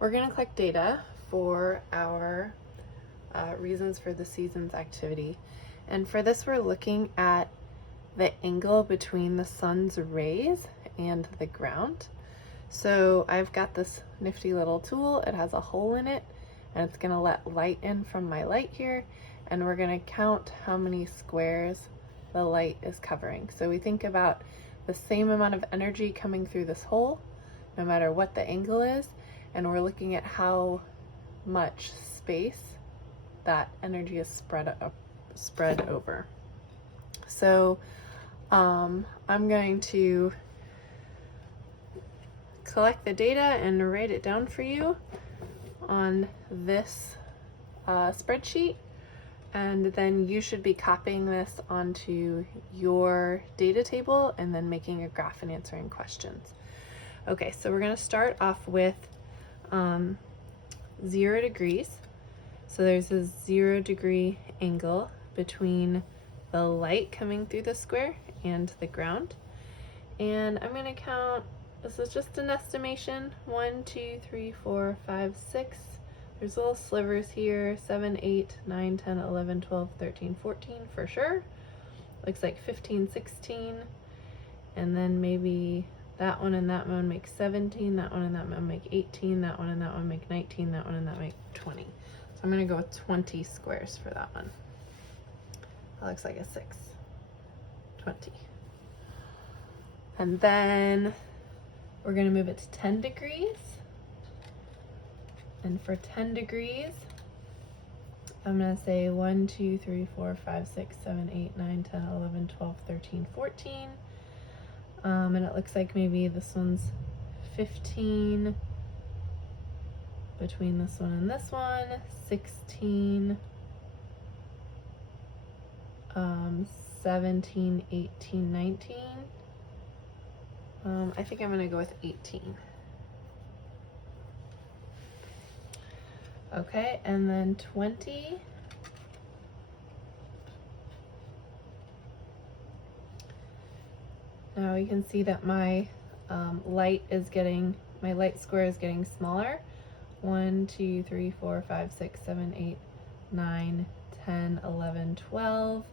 We're going to collect data for our reasons for the seasons activity. And for this, we're looking at the angle between the sun's rays and the ground. So I've got this nifty little tool. It has a hole in it, and it's going to let light in from my light here. And we're going to count how many squares the light is covering. So we think about the same amount of energy coming through this hole, no matter what the angle is, and we're looking at how much space that energy is spread over. So I'm going to collect the data and write it down for you on this spreadsheet, and then you should be copying this onto your data table and then making a graph and answering questions. Okay, so we're going to start off with 0 degrees. So there's a 0 degree angle between the light coming through the square and the ground. And I'm going to count, this is just an estimation, 1, 2, 3, 4, 5, 6. There's little slivers here, 7, 8, 9, 10, 11, 12, 13, 14 for sure. Looks like 15, 16. And then maybe that one and that one make 17, that one and that one make 18, that one and that one make 19, that one and that make 20. So I'm going to go with 20 squares for that one. That looks like a 6. 20. And then we're going to move it to 10 degrees. And for 10 degrees, I'm going to say 1, 2, 3, 4, 5, 6, 7, 8, 9, 10, 11, 12, 13, 14. And it looks like maybe this one's 15 between this one and this one, 16, 17, 18, 19. I think I'm going to go with 18. Okay, and then 20. Now you can see that my light square is getting smaller. 1, 2, 3, 4, 5, 6, 7, 8, 9, 10, 11, 12.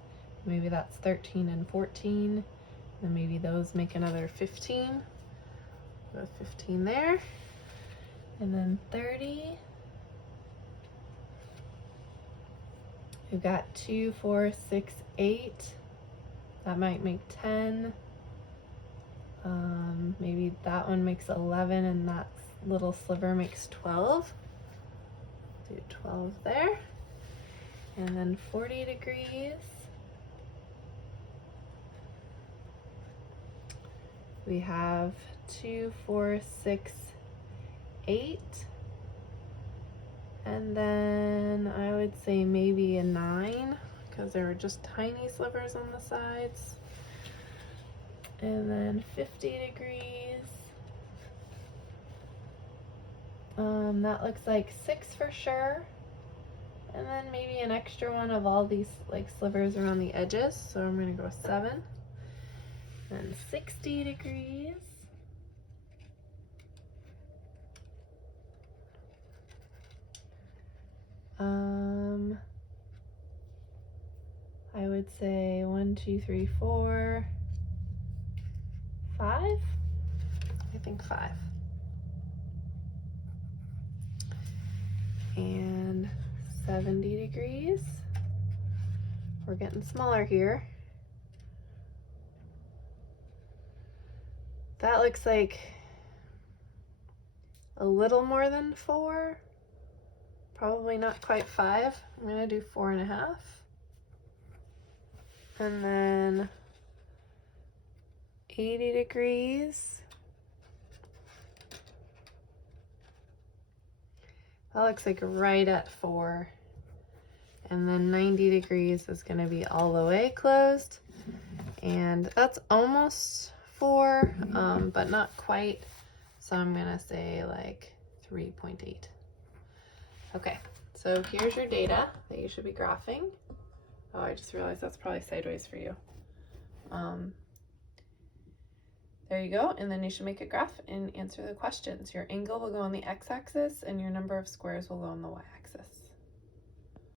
Maybe that's 13 and 14. Then maybe those make another 15. Go 15 there. And then 30. We've got 2, 4, 6, 8. That might make 10. Maybe that one makes 11 and that little sliver makes 12. Do 12 there. And then 40 degrees. We have 2, 4, 6, 8. And then I would say maybe a 9 because there were just tiny slivers on the sides. And then 50 degrees. That looks like 6 for sure. And then maybe an extra one of all these like slivers around the edges. So I'm going to go 7. And 60 degrees. I would say 1, 2, 3, 4, 5. I think 5. And 70 degrees. We're getting smaller here. That looks like a little more than 4. Probably not quite 5. I'm going to do 4.5. And then 80 degrees. That looks like right at 4. And then 90 degrees is going to be all the way closed. And that's almost 4, but not quite. So I'm going to say like 3.8. Okay, so here's your data that you should be graphing. Oh, I just realized that's probably sideways for you. There you go, and then you should make a graph and answer the questions. Your angle will go on the x-axis and your number of squares will go on the y-axis.